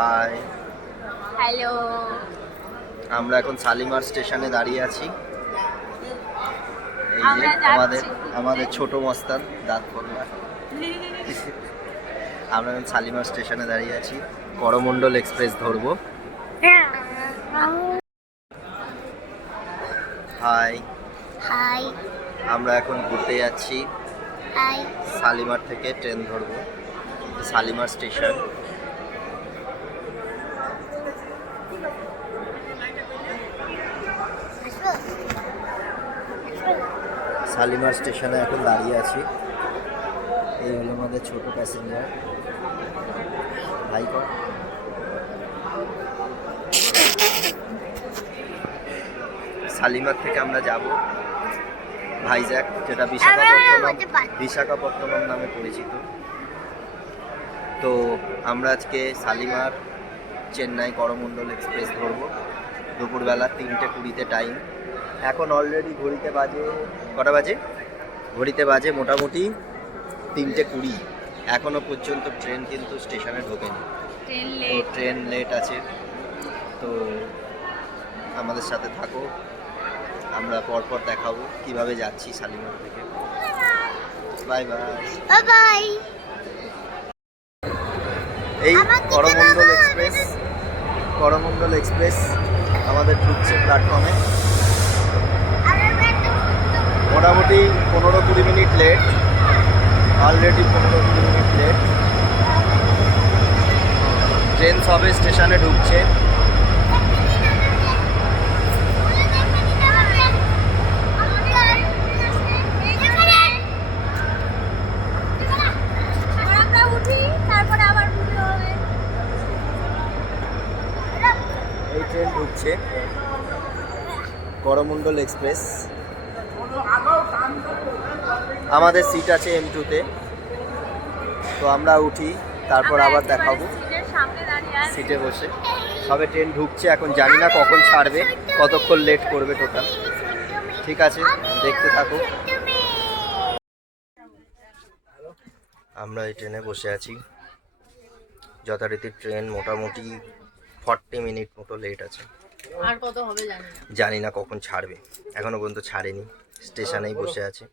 High, hello. আমরা এখন শালিমার স্টেশনে দাঁড়িয়ে আছি। এই যে আমাদের ছোট মস্তান দাঁত পড়লা। আমরা এখন শালিমার স্টেশনে দাঁড়িয়ে আছি, করমণ্ডল এক্সপ্রেস ধরবো। High high. আমরা এখন ঘুরতে যাচ্ছি। হাই। শালিমার থেকে ট্রেন ধরবো, শালিমার স্টেশন। শালিমার স্টেশনে এখন দাঁড়িয়ে আছি। এই হলো আমাদের ছোট প্যাসেঞ্জার ভাই। শালিমার থেকে আমরা যাব ভাইজ্যাক, যেটা বিশাখাপত্তনম নামে পরিচিত। তো আমরা আজকে শালিমার চেন্নাই করমণ্ডল এক্সপ্রেস ধরবো। দুপুরবেলা 3:20 টাইম। এখন অলরেডি ঘড়িতে বাজে কটা বাজে? ঘড়িতে বাজে মোটামুটি 3:20। এখনও পর্যন্ত ট্রেন কিন্তু স্টেশনে ঢোকেনি। তো ট্রেন লেট আছে। তো আমাদের সাথে থাকো, আমরা পরপর দেখাবো কিভাবে যাচ্ছি শালিমার থেকে। Bye bye bye. এই করমণ্ডল এক্সপ্রেস আমাদের ঢুকছে প্ল্যাটফর্মে। মোটামুটি 15-20 minute late, already 15-20 minute late. Train সবে স্টেশনে ঢুকছে। এই ট্রেন ঢুকছে করমণ্ডল এক্সপ্রেস। আমাদের সিট আছে M2-তে। তো আমরা উঠি, তারপর আবার দেখাবো সিটে বসে। সবে ট্রেন ঢুকছে, এখন জানি না কখন ছাড়বে, কতক্ষণ লেট করবে টোটাল। ঠিক আছে, দেখতে থাকো। আমরা এই ট্রেনে বসে আছি। যথারীতি ট্রেন মোটামুটি 40 মিনিট মতো লেট আছে। আর কত হবে জানি না কখন ছাড়বে, এখনো পর্যন্ত ছাড়েনি। স্টেশনেই বসে আছে।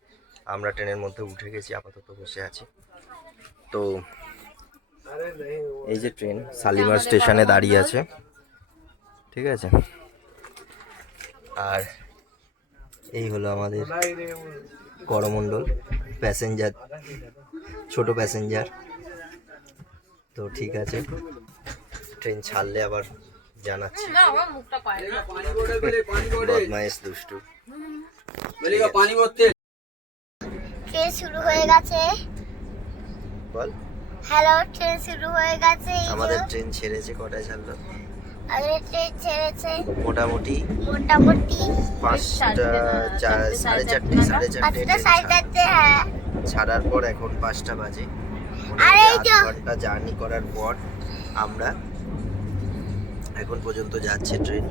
আমরা ট্রেনের মধ্যে উঠে গেছি, আপাতত বসে আছি। তো এই যে ট্রেন শালিমার স্টেশনে দাঁড়িয়ে আছে, ঠিক আছে। আর এই হলো আমাদের করমণ্ডল প্যাসেঞ্জার, ছোট প্যাসেঞ্জার। তো ঠিক আছে, ট্রেন ছাড়লে আবার জানাচ্ছি। বদমাইশ দুষ্টু। ট্রেন শুরু হয়ে গেছে। বল। হ্যালো, ট্রেন শুরু হয়ে গেছে। আমাদের ট্রেন ছেড়েছে। কটায় ছাড়লো? আমাদের ট্রেন ছেড়েছে মোটামুটি 5টা 4:30 হ্যাঁ। ছাড়ার পর এখন 5টা বাজে। আর এই 8 ঘন্টা জার্নি করার পর আমরা এখন পর্যন্ত যাচ্ছে ট্রেন।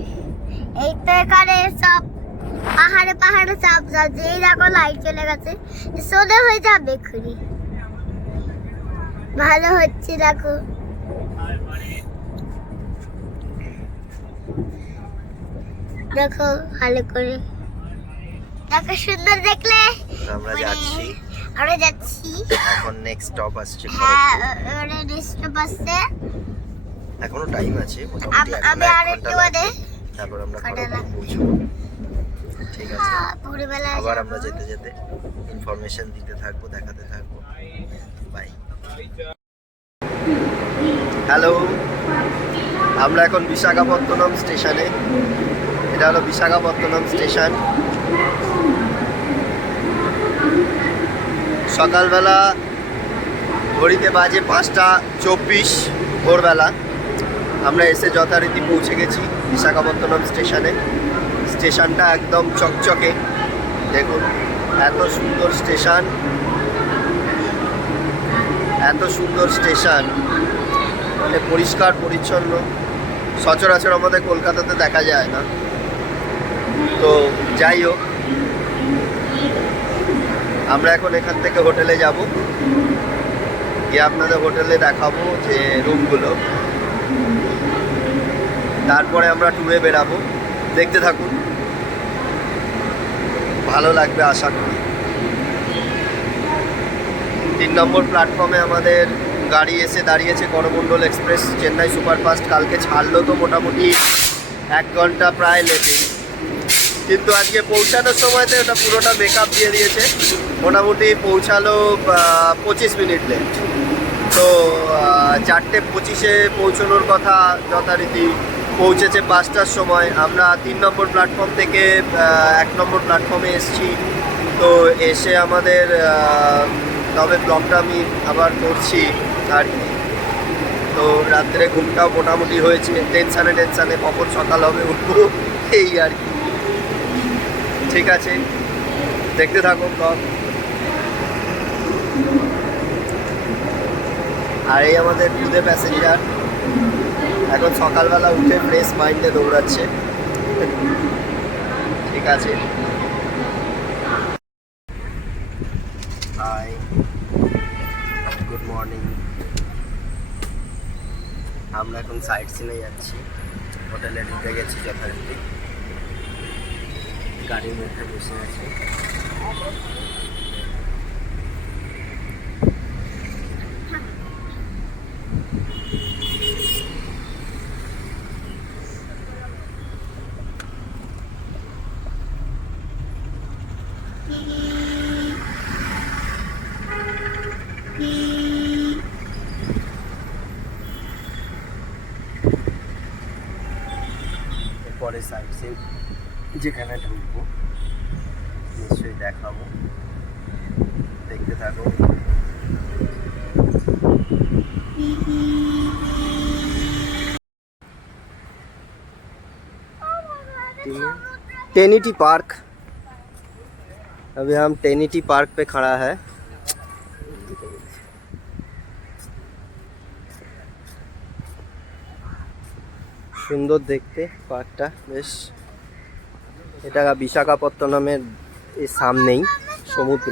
এই তো এখানে সব পাহাড়ে চাপ যাচ্ছে। এই দেখো লাইট চলে গেছে, সোজা হয়ে যাবে এক্ষুনি। ভালো হচ্ছে, দেখো। দেখো ভালো করে দেখো, সুন্দর দেখলে। আমরা যাচ্ছি এখন। নেক্সট স্টপ আসছে। হ্যাঁ, নেক্সট স্টপ আসছে। এখনো টাইম আছে মোটামুটি। তারপর আমরা খড়গপুর পৌঁছবো। ঠিক আছে, আবার আমরা যেতে যেতে ইনফরমেশন দিতে থাকবো, দেখাতে থাকবো। বাই। হ্যালো, আমরা এখন বিশাখাপত্তনম স্টেশনে। এটা হলো বিশাখাপত্তনম স্টেশন। সকালবেলা ঘড়িতে বাজে 5:24 ভোরবেলা। আমরা এসে যথারীতি পৌঁছে গেছি বিশাখাপত্তনম স্টেশনে। স্টেশনটা একদম চকচকে, দেখুন। এত সুন্দর স্টেশন, মানে পরিষ্কার পরিচ্ছন্ন। সচরাচর আমাদের কলকাতাতে দেখা যায় না। তো যাই হোক, আমরা এখন এখান থেকে হোটেলে যাব, গিয়ে আপনাদের হোটেলে দেখাবো যে রুমগুলো। তারপরে আমরা ট্যুরে বেরাবো। দেখতে থাকুন, ভালো লাগবে আশা করি। 3 নম্বর প্ল্যাটফর্মে আমাদের গাড়ি এসে দাঁড়িয়েছে, করমণ্ডল এক্সপ্রেস চেন্নাই সুপারফাস্ট। কালকে ছাড়লো তো মোটামুটি 1 ঘন্টা প্রায় লেটে, কিন্তু আজকে পৌঁছানোর সময়তে ওটা পুরোটা মেকআপ দিয়ে দিয়েছে। মোটামুটি পৌঁছালো 25 মিনিট লেট। তো 4:25-এ পৌঁছানোর কথা, যথারীতি পৌঁছেছে 5টার সময়। আমরা 3 নম্বর প্ল্যাটফর্ম থেকে 1 নম্বর প্ল্যাটফর্মে এসেছি। তো এসে আমাদের তবে ব্লগটা আমি আবার করছি আর কি। তো রাত্রে ঘুমটাও মোটামুটি হয়েছে, টেনশানে কখন সকাল হবে উঠবো, এই আর কি। ঠিক আছে, দেখতে থাকো ব্লগ। আর এই আমাদের খুদে প্যাসেঞ্জার এখন সকালবেলা উঠে ফ্রেশ মাইন্ডে দৌড়াচ্ছে। ঠিক আছে, হাই, গুড মর্নিং। আমরা এখন সাইট সিনে যাচ্ছি, হোটেলে ঢুকে গেছি যথারীতি, গাড়ির মধ্যে বসে আছি। পরে সাইড সিন যেখানে ঢুকবো নিশ্চয়ই দেখাবো, দেখতে থাকো। टेनिटी पार्क, अभी हम टेनिटी पार्क पे खड़ा है। সুন্দর দেখতে পার্কটা, বেশ। এটা বিশাখাপত্তনমের এই সামনেই সমুদ্র।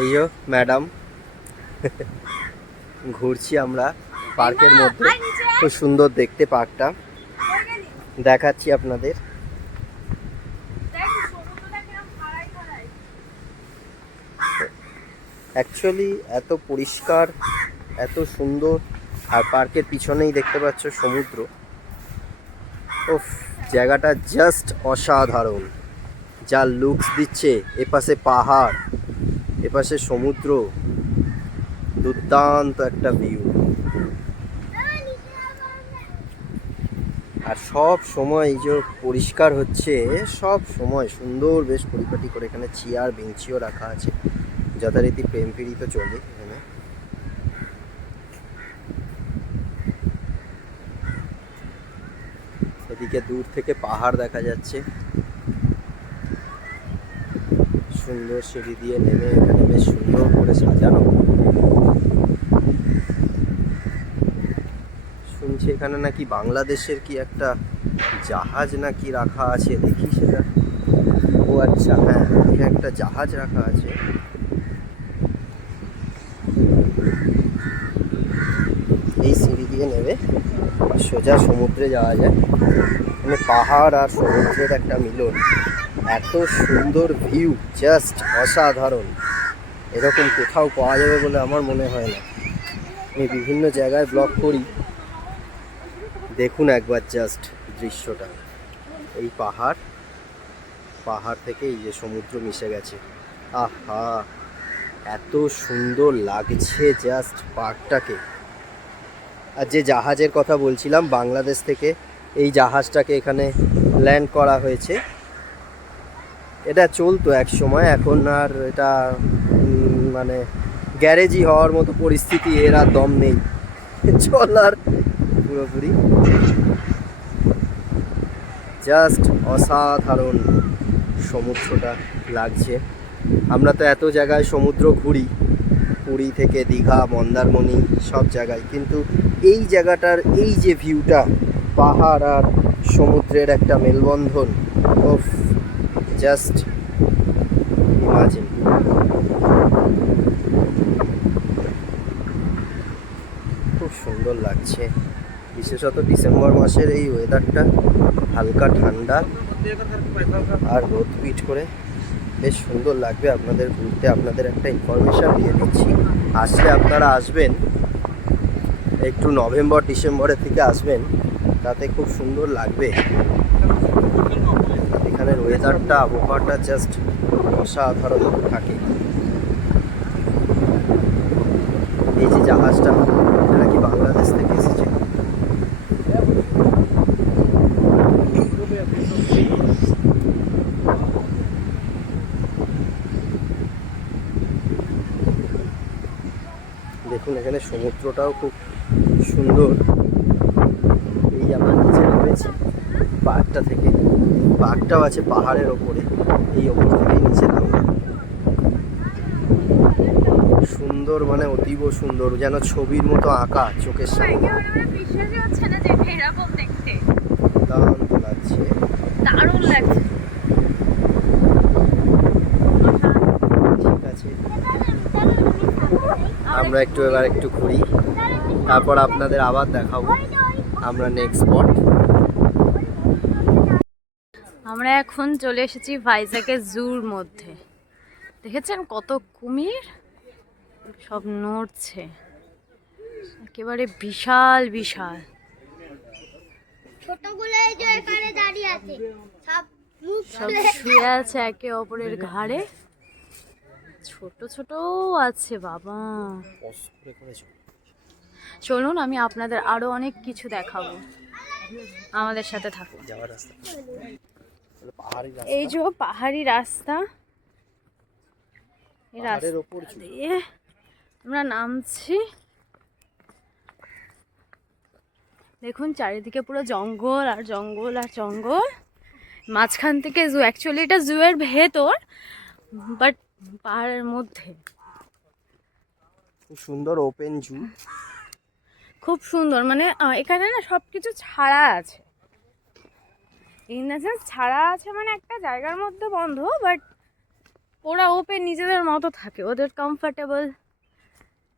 এই যে ম্যাডাম, ঘুরছি আমরা পার্কের মধ্যে। খুব সুন্দর দেখতে পার্কটা, দেখাচ্ছি আপনাদের। অ্যাকচুয়ালি এত পরিষ্কার, এত সুন্দর, আর পার্কের পিছনেই দেখতে পাচ্ছ সমুদ্র। ওফ, জায়গাটা জাস্ট অসাধারণ, যা লুকস দিচ্ছে। এপাশে পাহাড়, এপাশে সমুদ্র, দুর্দান্ত একটা ভিউ। আর সব সময় এই যে পরিষ্কার হচ্ছে, সব সময় সুন্দর, বেশ পরিপাটি করে। এখানে চেয়ার বেঞ্চিও রাখা আছে, যথারীতি প্রেম ফিরি তো চলে এখানে। এদিকে দূর থেকে পাহাড় দেখা যাচ্ছে, সুন্দর সিঁড়ি দিয়ে নেমে এখানে বেশ সুন্দর করে সাজানো। শুনছি এখানে নাকি বাংলাদেশের কি একটা জাহাজ নাকি রাখা আছে, দেখি সেটা। ও আচ্ছা, হ্যাঁ, এখানে একটা জাহাজ রাখা আছে। এই সিঁড়ি দিয়ে নেমে সোজা সমুদ্রে যাওয়া যায়। মানে পাহাড় আর সমুদ্রের একটা মিলন, এত সুন্দর ভিউ, জাস্ট অসাধারণ। এরকম কোথাও পাওয়া যাবে বলে আমার মনে হয় না। আমি বিভিন্ন জায়গায় ব্লগ করি, দেখুন একবার জাস্ট দৃশ্যটা। এই পাহাড়, পাহাড় থেকে এই যে সমুদ্র মিশে গেছে। আহা, এত সুন্দর লাগছে জাস্ট পার্কটাকে। আর যে জাহাজের কথা বলছিলাম, বাংলাদেশ থেকে এই জাহাজটাকে এখানে ল্যান্ড করা হয়েছে। এটা চলতো এক সময়, এখন আর এটা মানে গ্যারেজই হওয়ার মতো পরিস্থিতি, এর আর দম নেই চলার পুরোপুরি। জাস্ট অসাধারণ সমুদ্রটা লাগছে। আমরা তো এত জায়গায় সমুদ্র ঘুরি, পুরী থেকে দীঘা, মন্দারমণি, সব জায়গায়, কিন্তু এই জায়গাটার এই যে ভিউটা, পাহাড় আর সমুদ্রের একটা মেলবন্ধন, ওফ, জাস্ট ইমাজিন। খুব সুন্দর লাগছে, বিশেষত ডিসেম্বর মাসের এই ওয়েদারটা, হালকা ঠান্ডা আর রোদ পিট করে বেশ সুন্দর লাগবে আপনাদের ঘুরতে। আপনাদের একটা ইনফরমেশান দিয়ে দিচ্ছি, আসলে আপনারা আসবেন একটু নভেম্বর ডিসেম্বরের থেকে আসবেন, তাতে খুব সুন্দর লাগবে। এখানের ওয়েদারটা, আবহাওয়াটা জাস্ট অসাধারণ থাকে। এই যে জাহাজটা, এটা নাকি বাংলাদেশ থেকে এসেছে। দেখুন এখানে সমুদ্রটাও খুব সুন্দর। এই আমরা নিচে রয়েছি পাহাড়টা থেকে, পাহাড়টাও আছে পাহাড়ের ওপরে, এই ওপর থেকেই নিচে নামা। সুন্দর মানে অতীব সুন্দর, যেন ছবির মতো আঁকা চোখের সামনে। বিশ্বাসই হচ্ছে না যে এরকম দেখতে, দারুণ লাগছে, দারুণ লাগছে। ঠিক আছে, আমরা এবার একটু ঘুরি, তারপর আপনাদের আবার দেখাবো আমরা নেক্সট স্পট। আমরা এখন চলে এসেছি ভাইজ্যাগের জুর মধ্যে। দেখেছেন কত কুমির, সব নড়ছে, একেবারে বিশাল বিশাল। ছোটগুলো এই যে এখানে দাঁড়িয়ে আছে, সব মুখ সব শুয়ে আছে একে অপরের ঘাড়ে, ছোট ছোট আছে বাবা। চলুন আমি আপনাদের আরো অনেক কিছু দেখাবো, আমাদের সাথে থাকুন। যাওয়ার রাস্তা, এই যে পাহাড়ি রাস্তা, এই পাহাড়ের রাস্তা ওপর দিয়ে আমরা নামছি। দেখুন চারিদিকে পুরো জঙ্গল আর জঙ্গল আর জঙ্গল, মাঝখান থেকে জু। অ্যাকচুয়ালি এটা জুয়ের ভেতর, বাট পাহাড়ের মধ্যে। খুব সুন্দর ওপেন জু, খুব সুন্দর, মানে এখানে না সব কিছু ছাড়া আছে, ইন দ্য সেন্স ছাড়া আছে মানে একটা জায়গার মধ্যে বন্ধ, বাট ওরা ওপেন নিজেদের মতো থাকে, ওদের কমফর্টেবল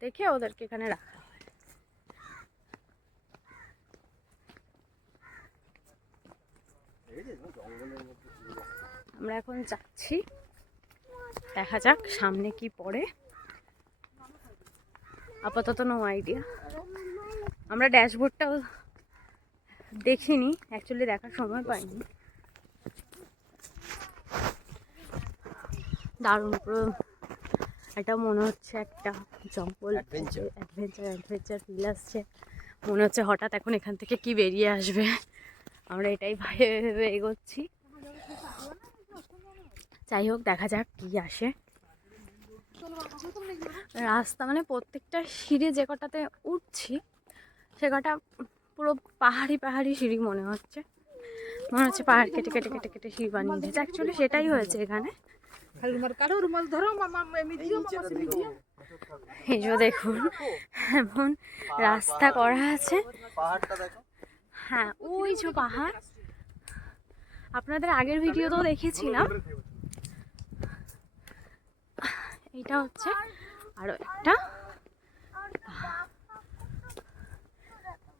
দেখে ওদেরকে এখানে রাখা হয়। আমরা এখন যাচ্ছি, দেখা যাক সামনে কি পড়ে। আপাতত নো আইডিয়া। আমরা ড্যাশবোর্ডটাও দেখিনি, অ্যাকচুয়ালি দেখার সময় পাইনি। দারুণ, পুরো এটা মনে হচ্ছে একটা জঙ্গল, অ্যাডভেঞ্চার ফিল আসছে। মনে হচ্ছে হঠাৎ এখন এখান থেকে কি বেরিয়ে আসবে, আমরা এটাই ভেবে এগোচ্ছি। যাই হোক, দেখা যাক কি আসে। রাস্তা মানে প্রত্যেকটা সিঁড়ি যে কটাতে উঠছি সে কটা পুরো পাহাড়ি পাহাড়ি সিঁড়ি মনে হচ্ছে পাহাড় কেটে কেটে কেটে কেটে সিঁড়ি বানিয়ে দিয়েছে। অ্যাকচুয়ালি সেটাই হয়েছে এখানে। এই যে দেখুন এমন রাস্তা করা আছে, হ্যাঁ ওই যে পাহাড়, আপনাদের আগের ভিডিওতেও দেখেছিলাম। এটা হচ্ছে আরো একটা,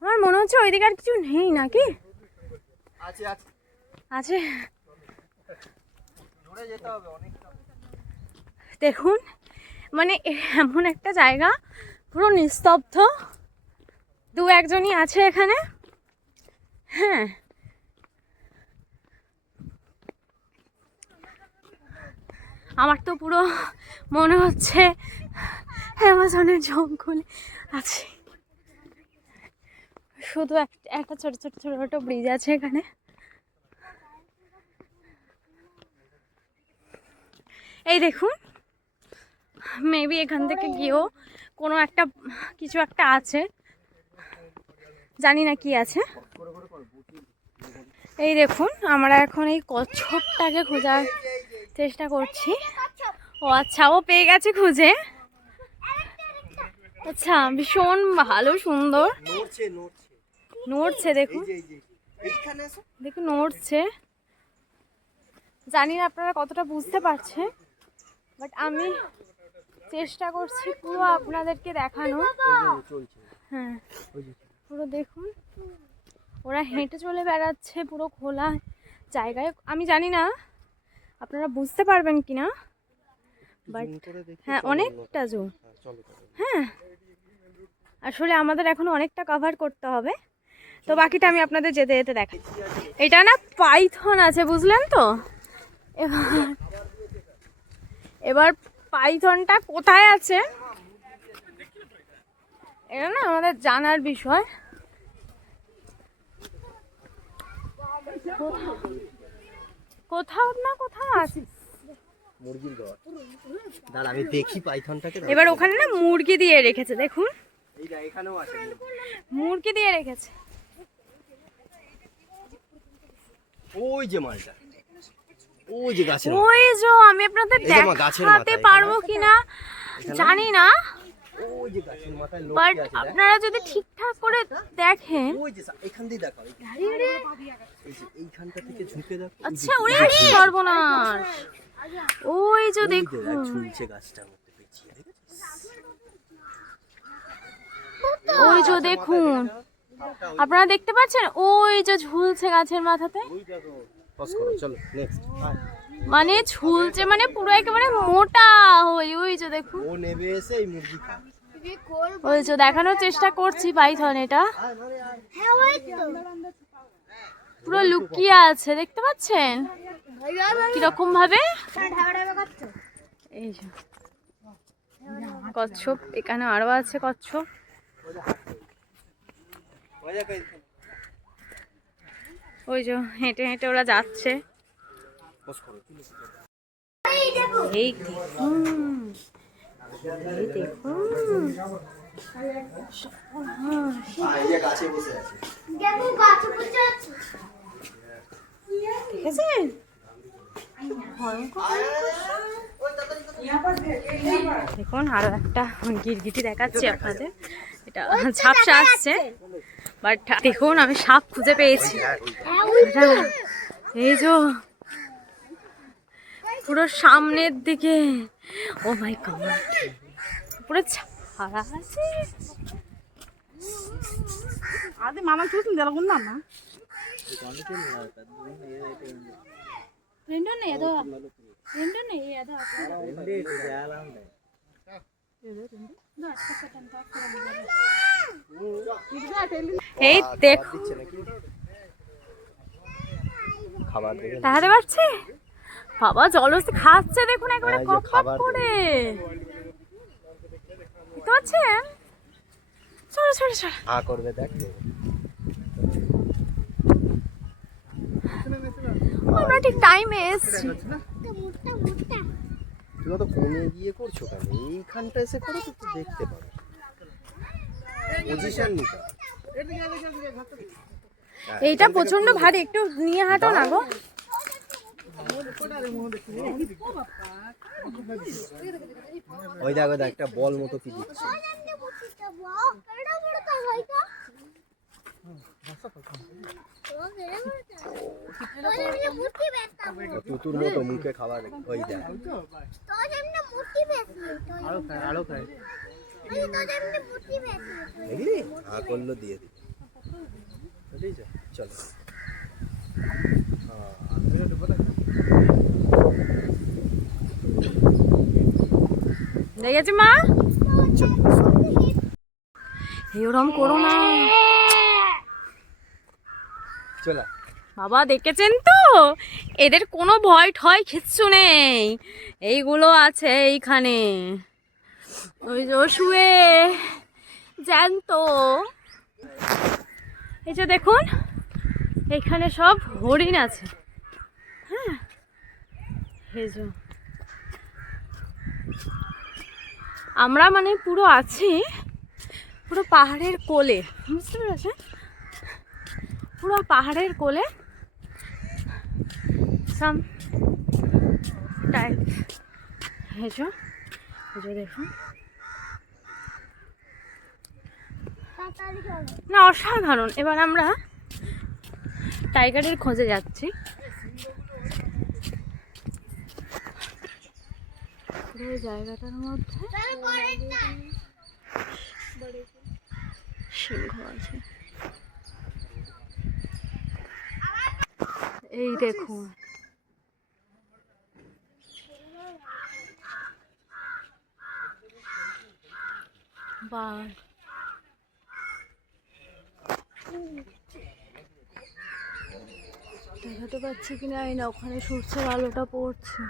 আমার মনে হচ্ছে ওইদিকে আর কিছু নেই নাকি? আছে, দেখুন মানে এমন একটা জায়গা পুরো নিস্তব্ধ, দু একজনই আছে এখানে। হ্যাঁ, আমার তো পুরো মনে হচ্ছে অ্যামাজনের জঙ্গলে আছে। শুধু একটা ছোট ছোট ছোট ছোট ব্রিজ আছে এখানে। এই দেখুন, মেবি এখান থেকে গিয়েও কোনো একটা কিছু একটা আছে, জানি না কি আছে। এই দেখুন আমরা এখন এই কচ্ছপটাকে খোঁজার চেষ্টা করছি। ও আচ্ছা, ও পেয়ে গেছে খুঁজে। আচ্ছা, ভীষণ ভালো, সুন্দর নড়ছে, দেখুন দেখুন নড়ছে। জানি না আপনারা কতটা বুঝতে পারছেন, বাট আমি চেষ্টা করছি পুরো আপনাদেরকে দেখানো। হ্যাঁ, পুরো দেখুন, ওরা হেঁটে চলে বেড়াচ্ছে পুরো খোলা জায়গায়। আমি জানি না আপনারা বুঝতে পারবেন কিনা, বাট হ্যাঁ অনেকটা জোর। হ্যাঁ, আসলে আমাদের এখন অনেকটা কভার করতে হবে, তো বাকিটা আমি আপনাদের যেতে যেতে দেখাই। এটা না পাইথন আছে, বুঝলেন তো? এবার পাইথনটা কোথায় আছে এটা না আমাদের জানার বিষয়। কোথাও না কোথাও আছে মুরগির ঘর। দাঁড়া আমি দেখি পাইথনটাকে। এবার ওখানে না মুরগি দিয়ে রেখেছে, দেখুন এইটা এখানেও আছে মুরগি দিয়ে রেখেছে। ওই যে মালটা, ওই যে গাছের ওই যে আমি আপনাদের দেখাতে পারবো কিনা জানি না, ওই যে গাছের মাথায় লোক বাট আছে। আপনারা যদি ঠিকঠাক করে দেখেন। ওই যে এখান দিয়ে দেখো, এই যে এইখানটা থেকে ঝুঁকে দেখো। আচ্ছা, ওরে সর্বনাশ, ওই যে দেখুন ঝুলছে গাছটার মধ্যে পেঁচিয়ে, ওই যে দেখুন, আপনারা দেখতে পাচ্ছেন ওই যে ঝুলছে গাছের মাথাতে। পজ করো, চলো নেক্সট। মানে ঝুলছে মানে পুরো একেবারে মোটা হই। ওই যে দেখুন, ও নেবে এসে এই মুরগি খায়। ওই যে দেখানোর চেষ্টা করছি পাইথন, এটা পুরো লুকিয়ে আছে, দেখতে পাচ্ছেন কিরকম ভাবে। এই যে কচ্ছপ, এখানে আরো আছে কচ্ছপ। ওই যে হেঁটে হেঁটে ওরা যাচ্ছে। এই দেখুন, এই দেখুন, গাছে বসে আছে। দেখেছেন? দেখুন আরো একটা গিরগিটি দেখাচ্ছি আপনাদের। এটা ঝাপসা আসছে, বাট দেখুন আমি সাপ খুঁজে পেয়েছি। এই যে পুরো সামনের দিকে, ও মাই গড, পুরো ছাড়া আছে। అది మనం చూసి జరుగుందమ్మా రెండున్నాయి ఏదో, రెండున్నాయి ఏదో। এই দেখুন, খাবার দেবে তাহলে পারছে বাবা, জলস্থি খাচ্ছে দেখুন একেবারে এই যে কপাট খাবার করে। বুঝতে পারছেন? চলো চলো চলো, আ করবে দেখ। আমরা ঠিক টাইমে এসছি। তুমি তো কোণে গিয়ে করছো কেন? এইখানটা এসে করো তো, একটু দেখতে পারো। পজিশন নিতে এইটা প্রচন্ড ভারী, একটু নিয়ে হাঁটো না গো। ওই দেখো, একটা বল মতো কি দিচ্ছে। তুতুর মতো মুখে খাবার, ওই দেখ। দেখলি হা করলো, দিয়ে দিই। বুঝলি? চলো দেখেছি মা, এরকম করো না চলো। বাবা, দেখেছেন তো এদের কোনো ভয় ঠয় কিচ্ছু নেই। এইগুলো আছে এইখানে, ওই যে শুয়ে জ্যান্ত। এই যে দেখুন এখানে সব হরিণ আছে। হ্যাঁ, এই যে আমরা মানে পুরো আছি পুরো পাহাড়ের কোলে, বুঝতে পেরেছেন? পুরো পাহাড়ের কোলে সাম টাইপ। এই যে দেখুন না, অসাধারণ। এবার আমরা টাইগারের খোঁজে যাচ্ছি। পুরো এই জায়গাটার মধ্যে সিংহ আছে। এই দেখুন বাঘ। দেখাতে পাচ্ছি কিনা এই না, ওখানে সূর্যের আলোটা পড়ছে।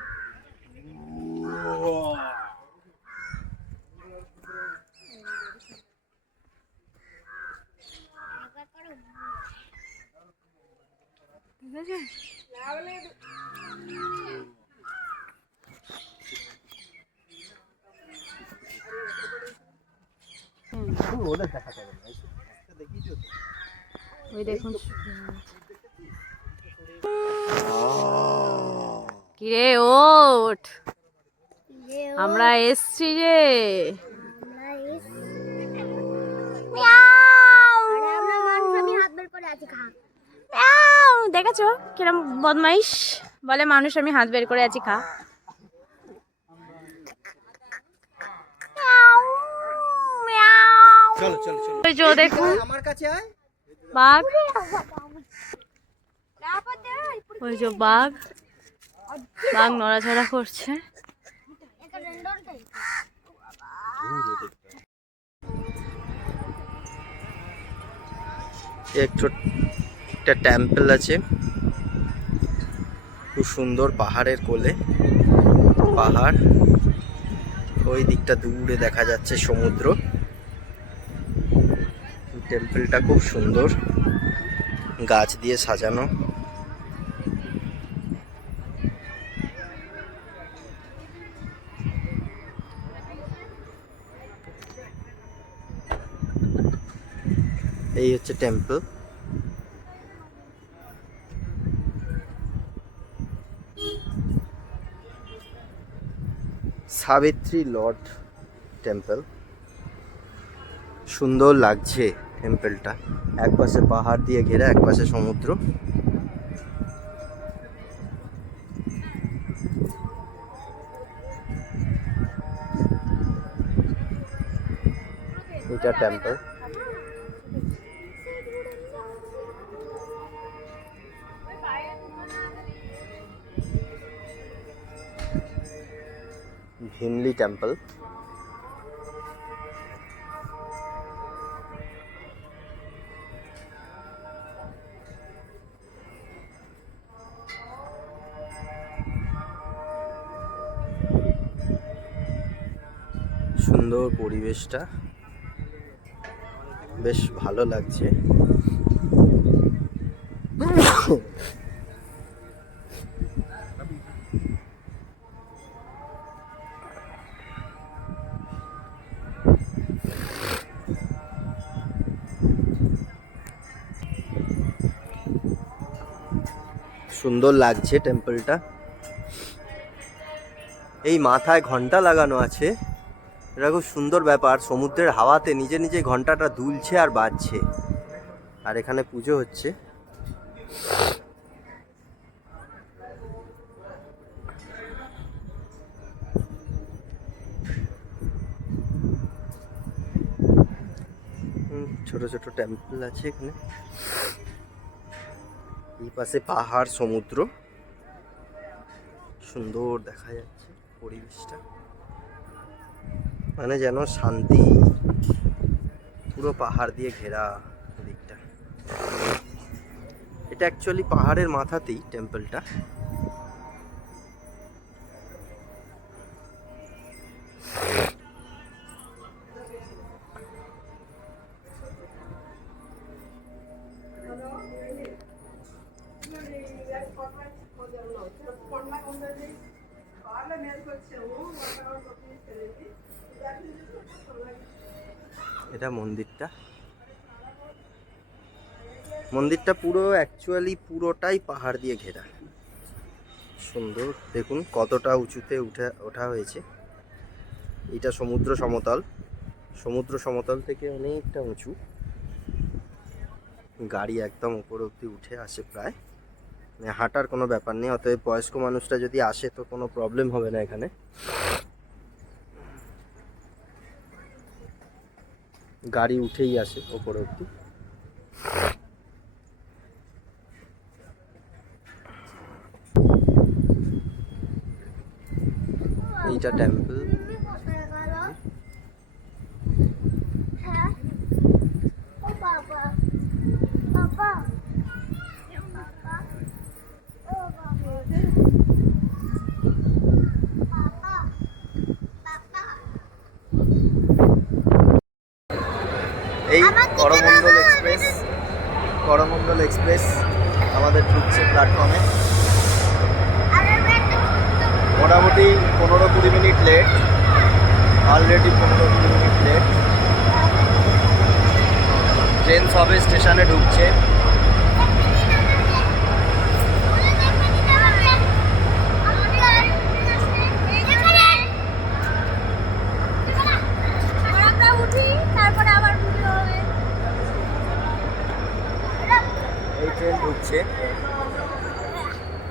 ঠিক আছে, ওই দেখুন কিরে ওঠ, আমরা এসছি রে। দেখেছো কিরম বদমাইশ বলে, মানুষ আমি হাত বের করে আছি খা। চলো চলো চলো, ওই যে দেখুন আমার কাছে আয়। বাঘ, ওই যে বাঘ, বাঘ নড়াচড়া করছে। একটা টেম্পল আছে, খুব সুন্দর, পাহাড়ের কোলে পাহাড়, ওই দিকটা দূরে দেখা যাচ্ছে সমুদ্র। টেম্পলটা খুব সুন্দর, গাছ দিয়ে সাজানো। এই হচ্ছে টেম্পল। সাবিত্রী লর্ড টেম্পল, সুন্দর লাগছে টেম্পলটা। একপাশে পাহাড় দিয়ে ঘেরা, একপাশে সমুদ্র। এটা টেম্পল। ভীমলি টেম্পল। সুন্দর পরিবেশটা, বেশ ভালো লাগছে। সুন্দর লাগছে টেম্পলটা। এই মাথায় ঘন্টা লাগানো আছে, এটা খুব সুন্দর ব্যাপার। সমুদ্রের হাওয়াতে নিজে নিজে ঘন্টাটা দুলছে আর বাজছে, আর এখানে পুজো হচ্ছে। ছোট ছোট টেম্পল আছে এখানে। এই পাশে পাহাড়, সমুদ্র, সুন্দর দেখা যাচ্ছে পরিবেশটা, মানে যেন শান্তি। পুরো পাহাড় দিয়ে ঘেরা দিকটা। এটা অ্যাকচুয়ালি পাহাড়ের মাথাতেই টেম্পলটা। এটা মন্দিরটা। মন্দিরটা পুরো অ্যাকচুয়ালি পুরোটাই পাহাড় দিয়ে ঘেরা। সুন্দর, দেখুন কতটা উঁচুতে ওঠা হয়েছে। এটা সমুদ্র সমতল, সমুদ্র সমতল থেকে অনেকটা উঁচু। গাড়ি একদম উপর অব্দি উঠে আসে প্রায়, মানে হাঁটার কোনো ব্যাপার নেই। অতএব বয়স্ক মানুষটা যদি আসে তো কোনো প্রবলেম হবে না এখানে। গাড়ি উঠেই আসে ওপরে অব্দি। এইটা টেম্পল। হ্যাঁ ও বাবা বাবা বাবা ও বাবা বাবা বাবা এই করমণ্ডল এক্সপ্রেস আমাদের ঢুকছে প্ল্যাটফর্মে। মোটামুটি 15-20 minute late, already 15-20 minute late. Train সবে স্টেশনে ঢুকছে। এই ট্রেন ঢুকছে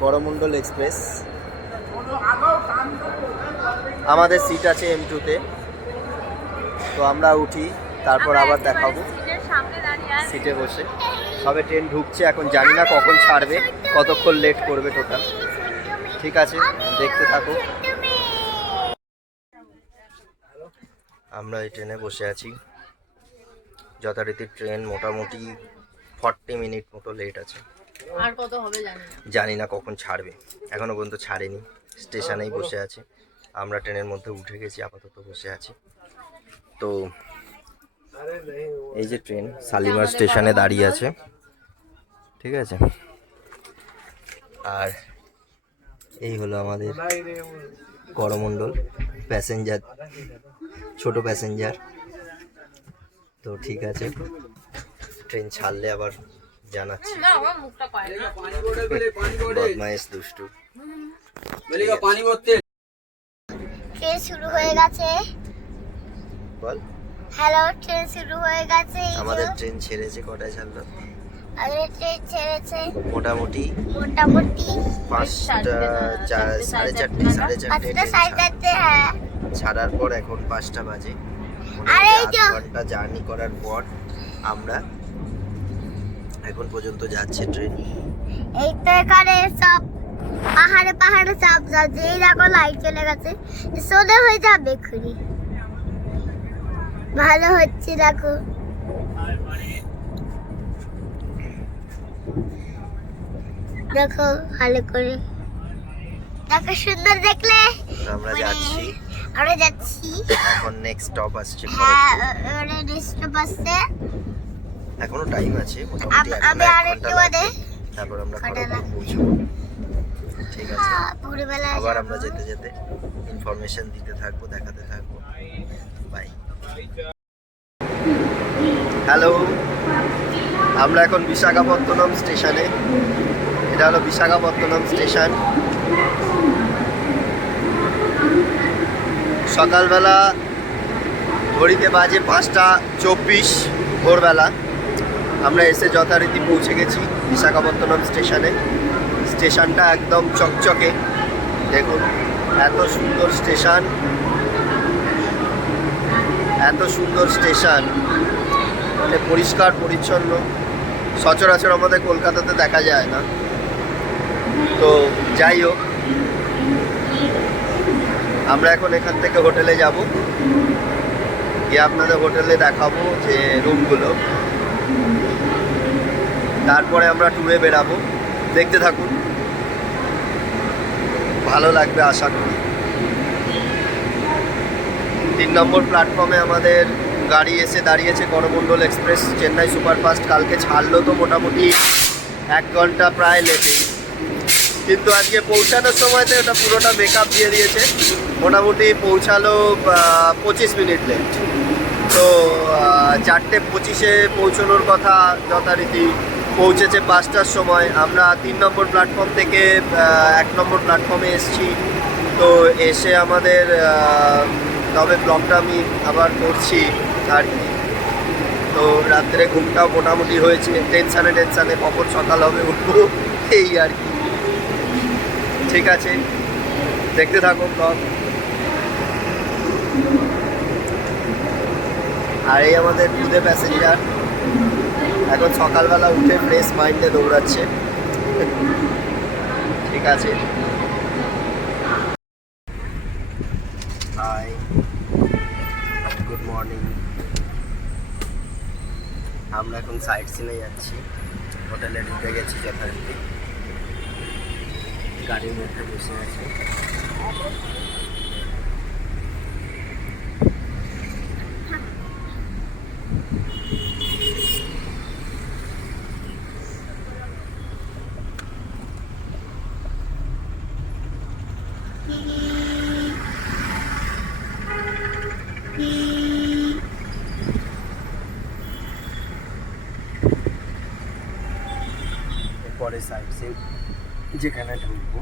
করমণ্ডল এক্সপ্রেস। আমাদের সিট আছে M2-তে, তো আমরা উঠি, তারপর আবার দেখাবো সিটে বসে। সবে ট্রেন ঢুকছে, এখন জানি না কখন ছাড়বে, কতক্ষণ লেট করবে টোটাল। ঠিক আছে, দেখতে থাকো। আমরা এই ট্রেনে বসে আছি। যথারীতি ট্রেন মোটামুটি 40 মিনিট মতো লেট আছে। আর কত হবে জানি না কখন ছাড়বে, এখনো পর্যন্ত ছাড়েনি। স্টেশনেই বসে আছে, আমরা ট্রেনের মধ্যে উঠে গেছি, আপাতত বসে আছি। তো এই যে ট্রেন শালিমার স্টেশনে দাঁড়িয়ে আছে, ঠিক আছে। আর এই হলো আমাদের করমণ্ডল প্যাসেঞ্জার, ছোট প্যাসেঞ্জার। তো ঠিক আছে, ট্রেন ছাড়লে আবার জানাচ্ছি। বদমাইশ দুষ্টু। ট্রেন শুরু হয়ে গেছে। বল। হ্যালো, ট্রেন শুরু হয়ে গেছে। আমাদের ট্রেন ছেড়েছে, কটায় ছাড়লো? আমাদের ট্রেন ছেড়েছে মোটামুটি 5টা, 4:30 হ্যাঁ। ছাড়ার পর এখন 5টা বাজে। আর এই যে 8 ঘন্টা জার্নি করার পর আমরা এখন পর্যন্ত যাচ্ছে ট্রেন। এই তো এখানে সব পাহাড়ে পাহাড়ে চাপ যাচ্ছে। এই দেখো লাইট চলে গেছে, সোজা হয়ে যাবে এক্ষুনি। ভালো হচ্ছে, দেখো দেখো ভালো করে দেখো, সুন্দর দেখলে। আমরা যাচ্ছি, আমরা যাচ্ছি। এখন নেক্সট স্টপ আসছে। হ্যাঁ, ওরা ডিস্টার্ব আসছে। এখনো টাইম আছে, মোটামুটি আমি আরেকটু বাদে তারপর আমরা খড়গপুর পৌঁছবো। ঠিক আছে, ভোরবেলা আবার আমরা যেতে যেতে ইনফরমেশন দিতে থাকবো, দেখাতে থাকবো। বাই। হ্যালো, আমরা এখন বিশাখাপত্তনম স্টেশনে। এটা হলো বিশাখাপত্তনম স্টেশন। সকালবেলা ঘড়িতে বাজে 5:24 ভোরবেলা। আমরা এসে যথারীতি পৌঁছে গেছি বিশাখাপত্তনম স্টেশনে। স্টেশনটা একদম চকচকে, দেখুন এত সুন্দর স্টেশন, এত সুন্দর স্টেশন, মানে পরিষ্কার পরিচ্ছন্ন। সচরাচর আমাদের কলকাতাতে দেখা যায় না। তো যাই হোক, আমরা এখন এখান থেকে হোটেলে যাব, গিয়ে আপনাদের হোটেলে দেখাবো যে রুমগুলো। তারপরে আমরা ট্যুরে বেরাবো, দেখতে থাকুন, ভালো লাগবে আশা করি। 3 নম্বর প্ল্যাটফর্মে আমাদের গাড়ি এসে দাঁড়িয়েছে, করমণ্ডল এক্সপ্রেস চেন্নাই সুপারফাস্ট। কালকে ছাড়লো তো মোটামুটি 1 ঘন্টা প্রায় লেটে, কিন্তু আজকে পৌঁছানোর সময় তো এটা পুরোটা মেকআপ দিয়ে দিয়েছে। মোটামুটি পৌঁছালো 25 মিনিট লেট। তো 4:25-এ পৌঁছানোর কথা, যথারীতি পৌঁছেছে 5টার সময়। আমরা 3 নম্বর প্ল্যাটফর্ম থেকে 1 নম্বর প্ল্যাটফর্মে এসেছি। তো এসে আমাদের তবে ব্লগটা আমি আবার করছি আর কি। তো রাত্রে ঘুমটাও মোটামুটি হয়েছে, টেনশানে কখন সকাল হবে উঠবো, এই আর কি। ঠিক আছে, দেখতে থাকো ব্লগ। আর এই আমাদের খুদে প্যাসেঞ্জার এখন সকালবেলা উঠে ফ্রেশ মাইন্ডে দৌড়াচ্ছে। ঠিক আছে, হাই, গুড মর্নিং। আমরা এখন সাইট সিনে যাচ্ছি, হোটেলে ঢুকে গেছি যথারীতি, গাড়ির মধ্যে বসে আছি। পরে সাইট সিন যেখানে ঢুকবো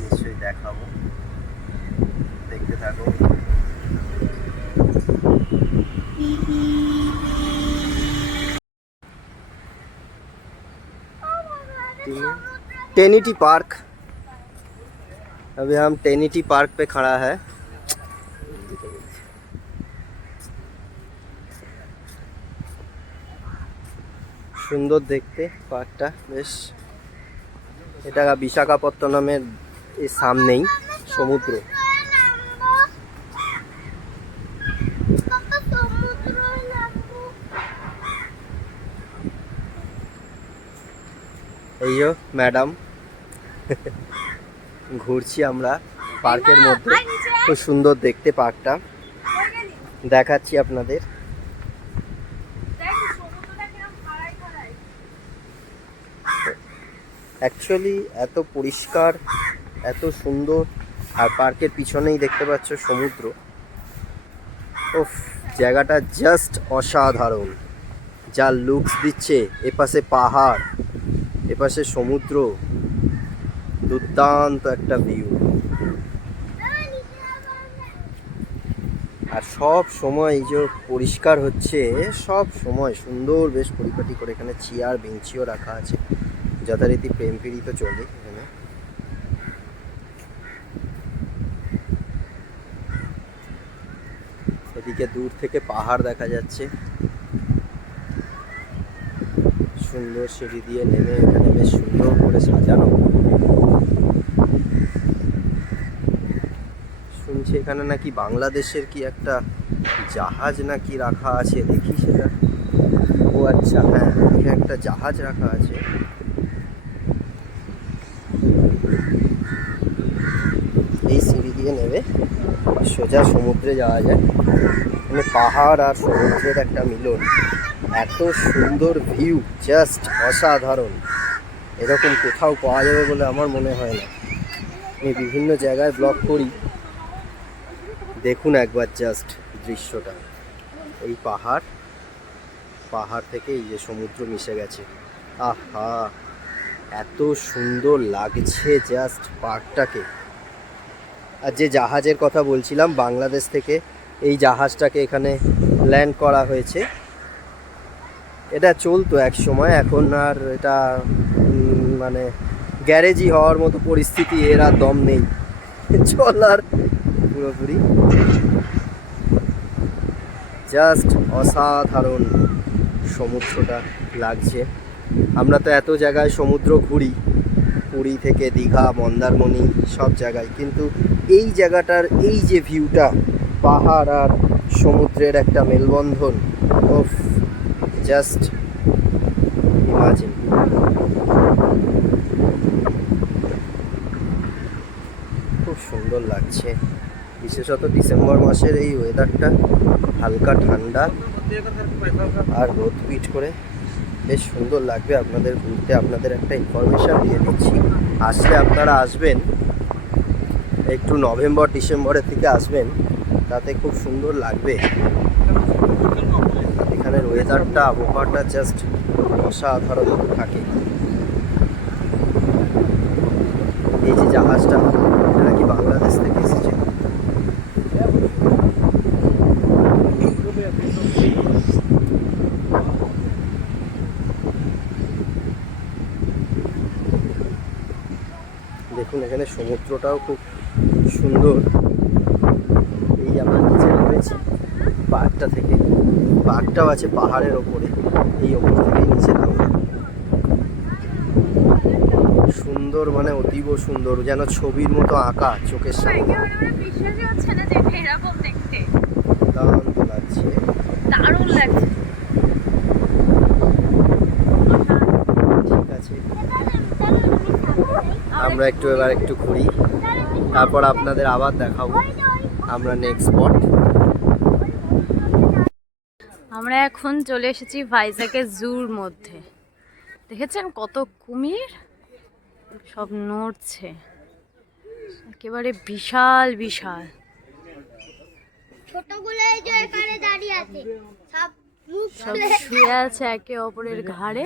নিশ্চয়ই দেখাবো, দেখতে থাকো। टेनिटी पार्क, अभी हम टेनिटी पार्क पे खड़ा है। সুন্দর দেখতে পার্কটা, বেশ। এটা বিশাখাপত্তনমের এই সামনেই সমুদ্র। এই যে ম্যাডাম, ঘুরছি আমরা পার্কের মধ্যে, খুব সুন্দর দেখতে পার্কটা, দেখাচ্ছি আপনাদের। অ্যাকচুয়ালি এত পরিষ্কার, এত সুন্দর, আর পার্কের পিছনেই দেখতে পাচ্ছ সমুদ্র। ওফ, জায়গাটা জাস্ট অসাধারণ, যা লুকস দিচ্ছে। এপাশে পাহাড়, এপাশে সমুদ্র, দুর্দান্ত একটা ভিউ। আর সব সময় এই যে পরিষ্কার হচ্ছে, সব সময় সুন্দর, বেশ পরিপাটি করে। এখানে চেয়ার বেঞ্চিও রাখা আছে, যথারীতি প্রেম পিড়ি তো চলে এখানে। এদিকে দূর থেকে পাহাড় দেখা যাচ্ছে, সুন্দর সিঁড়ি দিয়ে নেমে এখানে বেশ সুন্দর করে সাজানো। শুনছি এখানে নাকি বাংলাদেশের কি একটা জাহাজ নাকি রাখা আছে, দেখি সেটা। ও আচ্ছা, হ্যাঁ, এখানে একটা জাহাজ রাখা আছে। এই সিঁড়ি দিয়ে নেমে সোজা সমুদ্রে যাওয়া যায়। মানে পাহাড় আর সমুদ্রের একটা মিলন, এত সুন্দর ভিউ, জাস্ট অসাধারণ। এরকম কোথাও পাওয়া যাবে বলে আমার মনে হয় না। আমি বিভিন্ন জায়গায় ব্লগ করি, দেখুন একবার জাস্ট দৃশ্যটা। এই পাহাড়, পাহাড় থেকে এই যে সমুদ্র মিশে গেছে। আহা, এত সুন্দর লাগছে জাস্ট পার্কটাকে। আর যে জাহাজের কথা বলছিলাম, বাংলাদেশ থেকে এই জাহাজটাকে এখানে ল্যান্ড করা হয়েছে। এটা চলতো এক সময়, এখন আর এটা মানে গ্যারেজই হওয়ার মতো পরিস্থিতি, এর আর দম নেই চলার পুরোপুরি। জাস্ট অসাধারণ সমুদ্রটা লাগছে। আমরা তো এত জায়গায় সমুদ্র ঘুরি, পুরী থেকে দীঘা, মন্দারমণি, সব জায়গায়, কিন্তু এই জায়গাটার এই যে ভিউটা, পাহাড় আর সমুদ্রের একটা মেলবন্ধন, ওফ, জাস্ট ইমাজিন। খুব সুন্দর লাগছে, বিশেষত ডিসেম্বর মাসের এই ওয়েদারটা, হালকা ঠান্ডা আর রোদ পিট করে, বেশ সুন্দর লাগবে আপনাদের ঘুরতে। আপনাদের একটা ইনফরমেশান দিয়ে দিচ্ছি, আসলে আপনারা আসবেন একটু নভেম্বর ডিসেম্বরের দিকে আসবেন, তাতে খুব সুন্দর লাগবে। এখানের ওয়েদারটা, আবহাওয়াটা জাস্ট অসাধারণ থাকে। এই যে জাহাজটা, এটা নাকি বাংলাদেশ থেকে এসেছে। দেখুন এখানে সমুদ্রটাও খুব সুন্দর। এই আমরা নিচে রয়েছি, পার্কটা থেকে। পার্কটাও আছে পাহাড়ের ওপরে, এই ওপর থেকেই নিচে নামবো। সুন্দর মানে অতীব সুন্দর, যেন ছবির মতো আঁকা চোখের সামনে। বিশ্বাসই হচ্ছে না যে এরকম দেখতে, দুর্দান্ত লাগছে, দারুণ লাগছে। ঠিক আছে, আমরা এবার একটু ঘুরি, তারপর আপনাদের আবার দেখাবো আমরা নেক্সট স্পট। আমরা এখন চলে এসেছি ভাইজ্যাগের জুর মধ্যে। দেখেছেন কত কুমির সব নড়ছে, একেবারে বিশাল বিশাল। ছোটগুলো এই যে এখানে দাঁড়িয়ে আছে, সব মুখ সব খুলে। শুয়ে আছে একে অপরের ঘাড়ে,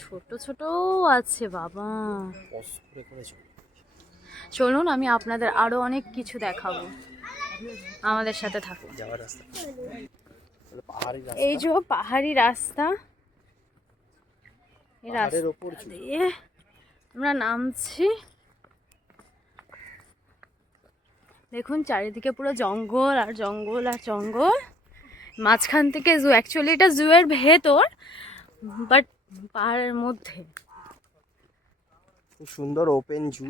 ছোট ছোট আছে বাবা। চলুন আমি আপনাদের আরো অনেক কিছু দেখাবো, আমাদের সাথে থাকুন। এই যে পাহাড়ি রাস্তা, এই রাস্তা দিয়ে আমরা নামছি। দেখুন চারিদিকে পুরো জঙ্গল আর জঙ্গল আর জঙ্গল, মাঝখান থেকে জু। অ্যাকচুয়ালি এটা জুয়ের ভেতর, বাট পাহাড়ের মধ্যে। খুব সুন্দর ওপেন জু,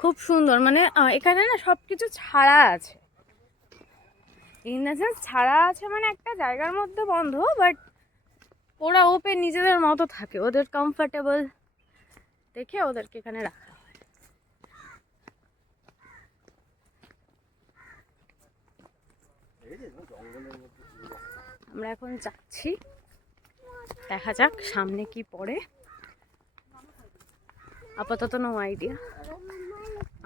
খুব সুন্দর, মানে এখানে না সব কিছু ছাড়া আছে। ইন দ্য সেন্স ছাড়া আছে মানে একটা জায়গার মধ্যে বন্ধ, বাট ওরা ওপেন নিজেদের মতো থাকে, ওদের কমফর্টেবল দেখে ওদেরকে এখানে রাখা হয়। আমরা এখন যাচ্ছি, দেখা যাক সামনে কি পড়ে। আপাতত নো আইডিয়া।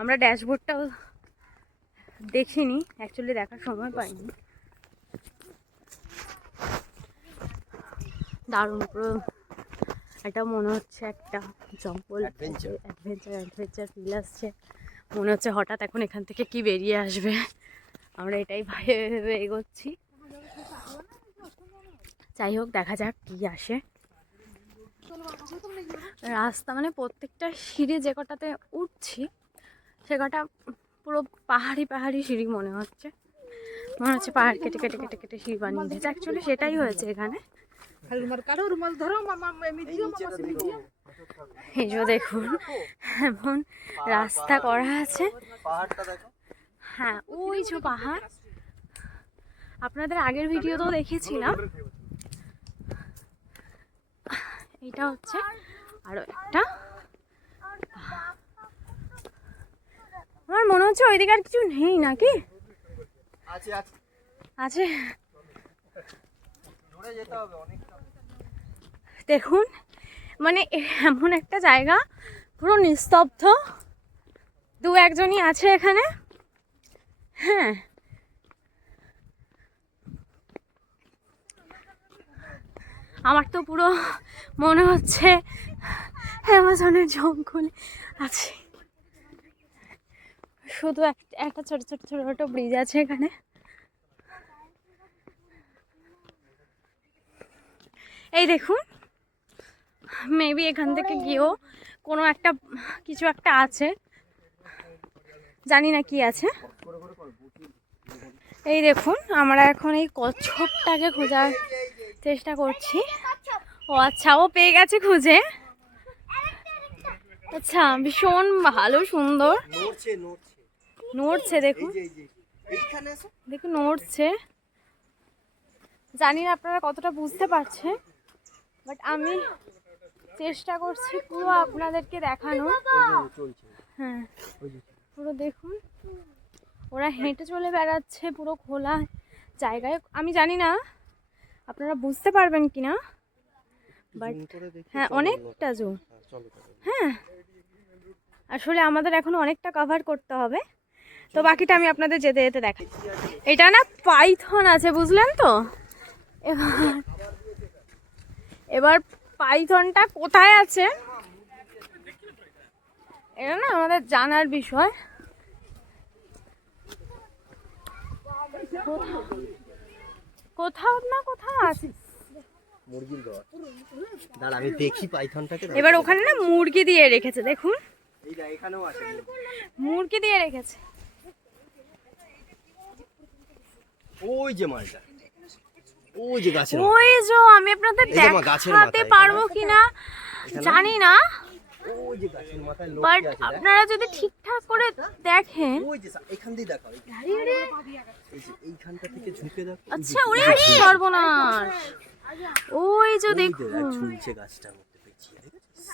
আমরা ড্যাশবোর্ডটাও দেখিনি, অ্যাকচুয়ালি দেখার সময় পাইনি। দারুণ, পুরো এটা মনে হচ্ছে একটা জঙ্গল, অ্যাডভেঞ্চার ফিল আসছে। মনে হচ্ছে হঠাৎ এখন এখান থেকে কি বেরিয়ে আসবে, আমরা এটাই ভেবে এগোচ্ছি। যাই হোক, দেখা যাক কি আসে। রাস্তা মানে প্রত্যেকটা সিঁড়ি যে কটাতে উঠছি সে কটা পুরো পাহাড়ি পাহাড়ি সিঁড়ি মনে হচ্ছে পাহাড় কেটে কেটে কেটে কেটে সিঁড়ি বানিয়ে দিয়েছে। অ্যাকচুয়ালি সেটাই হয়েছে এখানে। এই যে দেখুন এমন রাস্তা করা আছে। হ্যাঁ, ওই যে পাহাড়, আপনাদের আগের ভিডিওতেও দেখেছিলাম। এটা হচ্ছে আরো একটা, আমার মনে হচ্ছে ওইদিকে আর কিছু নেই নাকি? আছে, দেখুন মানে এমন একটা জায়গা পুরো নিস্তব্ধ, দু একজনই আছে এখানে। হ্যাঁ, আমার তো পুরো মনে হচ্ছে অ্যামাজনের জঙ্গলে আছে। শুধু একটা ছোট ছোট ছোট ছোট ব্রিজ আছে এখানে। এই দেখুন, মেবি এখান থেকে গিয়েও কোনো একটা কিছু একটা আছে, জানি না কি আছে। এই দেখুন, আমরা এখন এই কচ্ছপটাকে খোঁজার চেষ্টা করছি। ও আচ্ছা, ও পেয়ে গেছে খুঁজে। আচ্ছা, ভীষণ ভালো, সুন্দর নড়ছে, দেখুন দেখুন নড়ছে। জানি না আপনারা কতটা বুঝতে পারছেন, বাট আমি চেষ্টা করছি পুরো আপনাদেরকে দেখানো। হ্যাঁ, পুরো দেখুন, ওরা হেঁটে চলে বেড়াচ্ছে পুরো খোলা জায়গায়। আমি জানি না আপনারা বুঝতে পারবেন কিনা, বাট হ্যাঁ অনেকটা জুম। হ্যাঁ, আসলে আমাদের এখন অনেকটা কভার করতে হবে, তো বাকিটা আমি আপনাদের যেতে যেতে দেখাই। এটা না পাইথন আছে, বুঝলেন তো? এবার পাইথনটা কোথায় আছে এটা না আমাদের জানার বিষয়। কোথাও না কোথাও আছে। আমি দেখি পাইথনটাকে। এবার ওখানে না মুরগি দিয়ে রেখেছে, দেখুন মুরগি দিয়ে রেখেছে। ওই যে মালটা, ওই যে গাছের ওই যে আমি আপনাদের এই যে মা, গাছের দেখাতে মাথায়, পারবো কিনা জানি না, ওই যে গাছের মাথায় লোক বাট আছে দেখ। আপনারা যদি ঠিকঠাক করে দেখেন। ওই যে এখান দিয়ে দেখো, এই যে এইখানটা থেকে ঝুঁকে দেখো। আচ্ছা ওরে সর্বনাশ, ওই যে দেখুন ঝুলছে গাছটার মধ্যে পেঁচিয়ে, দেখেছিস?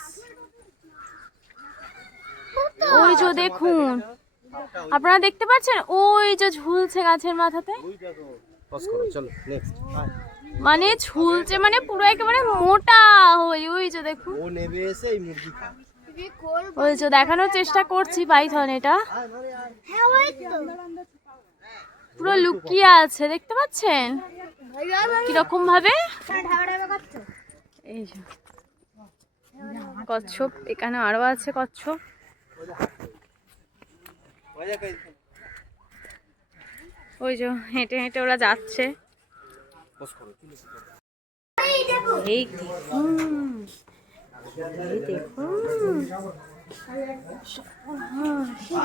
ওই যে দেখুন, আপনারা দেখতে পাচ্ছেন ওই যে ঝুলছে গাছের মাথাতে, পজ করো, চলো নেক্সট। মানে ঝুলছে মানে পুরো একেবারে মোটা হয়ে, ওই যে দেখুন, ও নেবে এসে এই মুরগি খায়। ওই যে দেখানোর চেষ্টা করছি পাইথন, এটা হ্যাঁ ওই তো পুরো লুকিয়ে আছে, দেখতে পাচ্ছেন কিরকম ভাবে। এই যে কচ্ছপ, এখানে আরো আছে কচ্ছপ। ওই যে হেঁটে হেঁটে ওরা যাচ্ছে। এই দেখুন, এই দেখুন,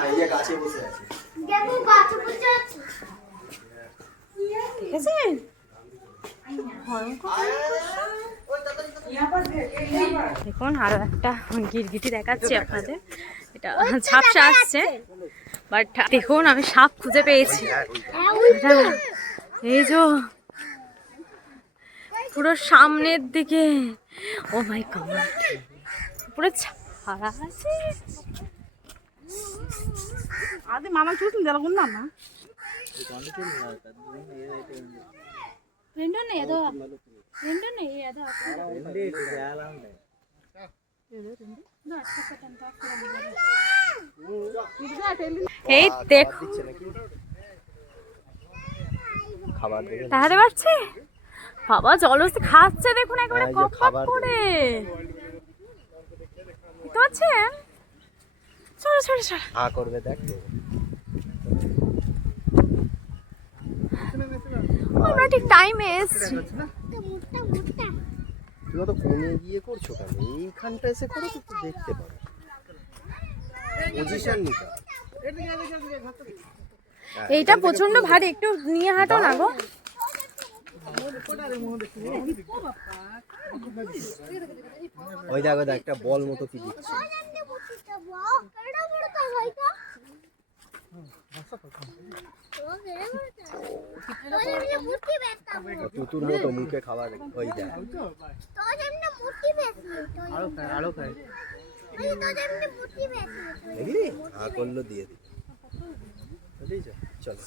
এই যে গাছে বসে আছে। দেখো গাছে বসে আছে। দেখেছেন? দেখুন আরো একটা গিরগিটি দেখাচ্ছি আপনাদের, এটা ঝাপসা আসছে, বাট দেখুন আমি সাপ খুঁজে পেয়েছি। হ্যাঁ ওই তো এই যে পুরো সামনের দিকে, ও মাই গড, পুরো ছাড়া আছে। అది మనం చూసింది ఎలాగుందన్న రెండున్నాయి ఏదో, రెండున్నాయి ఏదో, এই দেখো খাবার দেবে তাহলে পারছে বাবা, জলস খাচ্ছে দেখুন একবারে এই যে কপ কপ খাবার করে, বুঝতে পারছেন? চলো চলো চলো, হা করবে দেখ। আমরা ঠিক টাইমে এসছি। মুটটা মুটটা তুমি তো কোণে গিয়ে করছো কেন? এইখানটা এসে করো তো, একটু দেখতে পারো। পজিশন নিতে হবে। এইটা প্রচন্ড ভারী, একটু নিয়ে হাঁটো না গো। ওই দেখো দেখ, একটা বল মতো কি দিচ্ছে। এমনি মুটটা বাও কেডা বড়টা ভাইটা ও কেডা বড়টা তো এমনি মুট্টি বেচতা তুতুর মতো মুখে খাবার, ওই দেখ। তো এমনি মুট্টি বেচলি তো আরো খায় তো এমনি মুট্টি বেচলি দেখলি হা করলো দিয়ে দি, বুঝেছো? চলো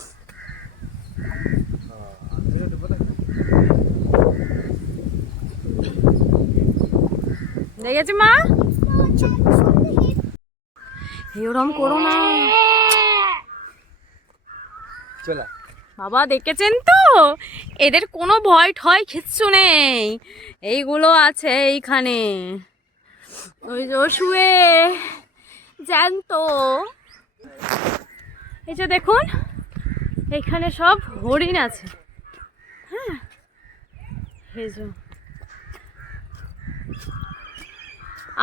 দেখেছি মা, চলো। এরকম করো না চলা বাবা, দেখেছেন তো এদের কোনো ভয় ঠয় কিচ্ছু নেই, এইগুলো আছে এইখানে, ওই যে শুয়ে জ্যান্ত। এই যে দেখুন এইখানে সব হরিণ আছে, হ্যাঁ এই যে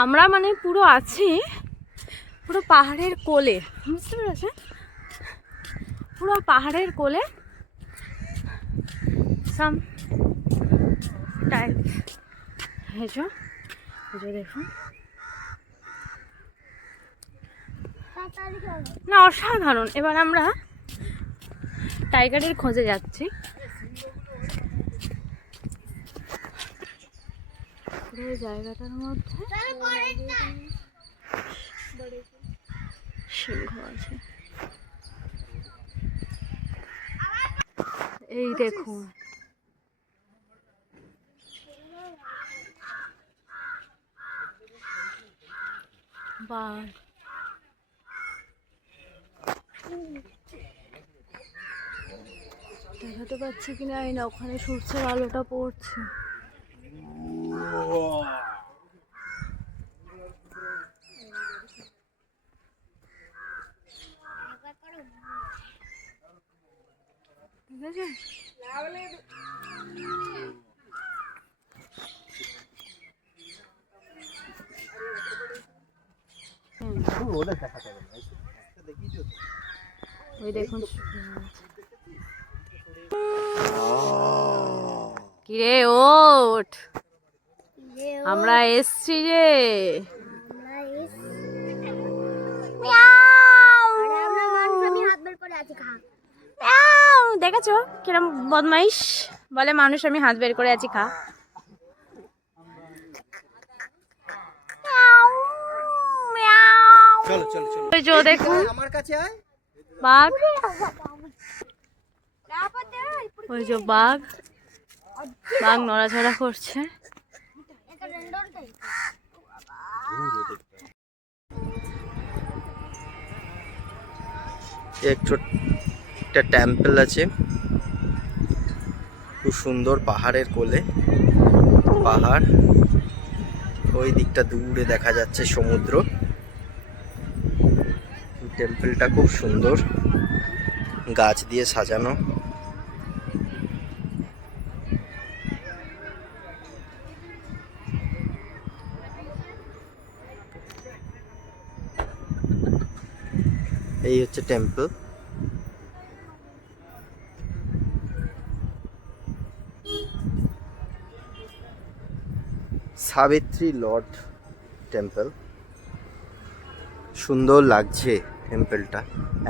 আমরা মানে পুরো আছি পুরো পাহাড়ের কোলে, বুঝতে পেরেছেন? পুরো পাহাড়ের কোলে সাম টাইপ, এই যে দেখুন তাড়াতাড়ি চলো না, অসাধারণ। এবার আমরা টাইগারের খোঁজে যাচ্ছি। পুরো জায়গাটার মধ্যে চলো পরেরটা সিংহ আছে, এই দেখুন বাঘ। দেখাতে পাচ্ছি কিনা এই না, ওখানে সূর্যের আলোটা পড়ছে। ঠিক আছে, ওটা দেখা যাবে না, দেখিয়েছো তো? ওই দেখুন কিরে ওঠ, আমরা এসছি যে। দেখেছো কিরম বদমাইশ বলে, মানুষ আমি হাত বের করে আছি খা। চলো চলো চলো, ওই যে দেখুন আমার কাছে আয়। বাঘ, ওই যে বাঘ, বাঘ নড়াচড়া করছে। এক ছোট্ট একটা টেম্পল আছে, খুব সুন্দর, পাহাড়ের কোলে পাহাড়, ওই দিকটা দূরে দেখা যাচ্ছে সমুদ্র। টেম্পলটা খুব সুন্দর, গাছ দিয়ে সাজানো। এই হচ্ছে টেম্পল। Savitri Lord temple. সুন্দর লাগছে টেম্পলটা,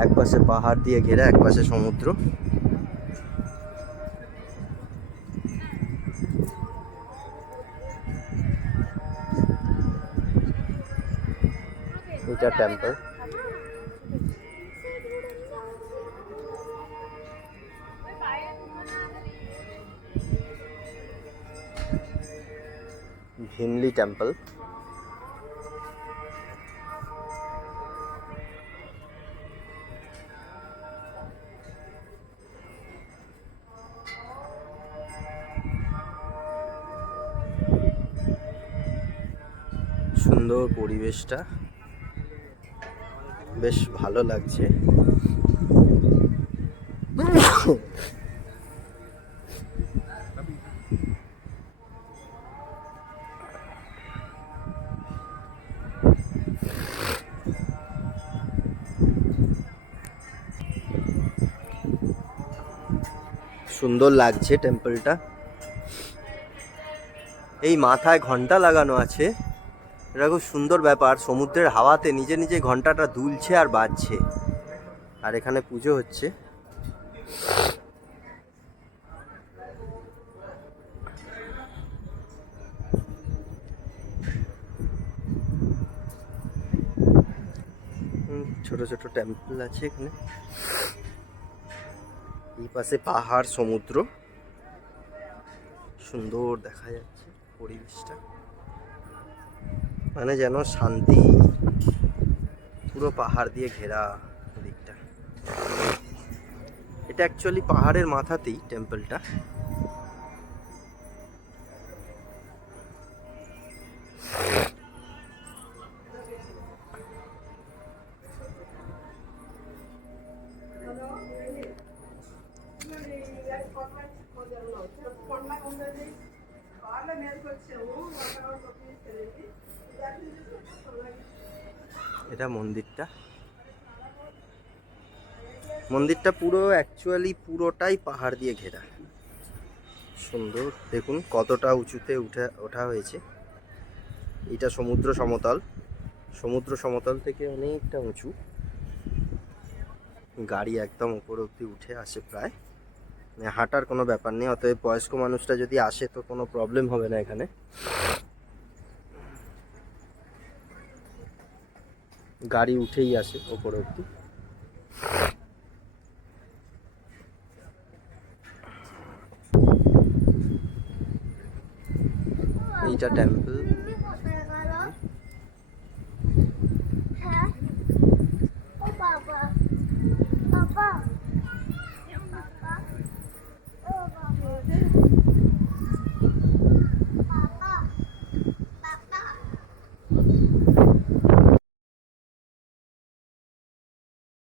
একপাশে পাহাড় দিয়ে ঘেরা, একপাশে সমুদ্র। এটা টেম্পল। ভিমলি টেম্পল। সুন্দর পরিবেশটা, বেশ ভালো লাগছে। সুন্দর লাগছে টেম্পলটা। এই মাথায় ঘন্টা লাগানো আছে, এটা খুব সুন্দর ব্যাপার। সমুদ্রের হাওয়াতে নিজে নিজে ঘন্টাটা দুলছে আর বাজছে, আর এখানে পুজো হচ্ছে। ছোট ছোট টেম্পল আছে এখানে, এই পাশে পাহাড়, সমুদ্র, সুন্দর দেখা যাচ্ছে পরিবেশটা, মানে যেন শান্তি। পুরো পাহাড় দিয়ে ঘেরা দিকটা। এটা অ্যাকচুয়ালি পাহাড়ের মাথাতেই টেম্পলটা। এটা মন্দিরটা। মন্দিরটা পুরো অ্যাকচুয়ালি পুরোটাই পাহাড় দিয়ে ঘেরা। সুন্দর, দেখুন কতটা উঁচুতে ওঠা হয়েছে। এটা সমুদ্র সমতল, সমুদ্র সমতল থেকে অনেকটা উঁচু। গাড়ি একদম উপর অব্দি উঠে আসে প্রায়, মানে হাঁটার কোনো ব্যাপার নেই। অতএব বয়স্ক মানুষটা যদি আসে তো কোনো প্রবলেম হবে না এখানে। গাড়ি উঠেই আসে ওপর অব্দি। এইটা টেম্পল।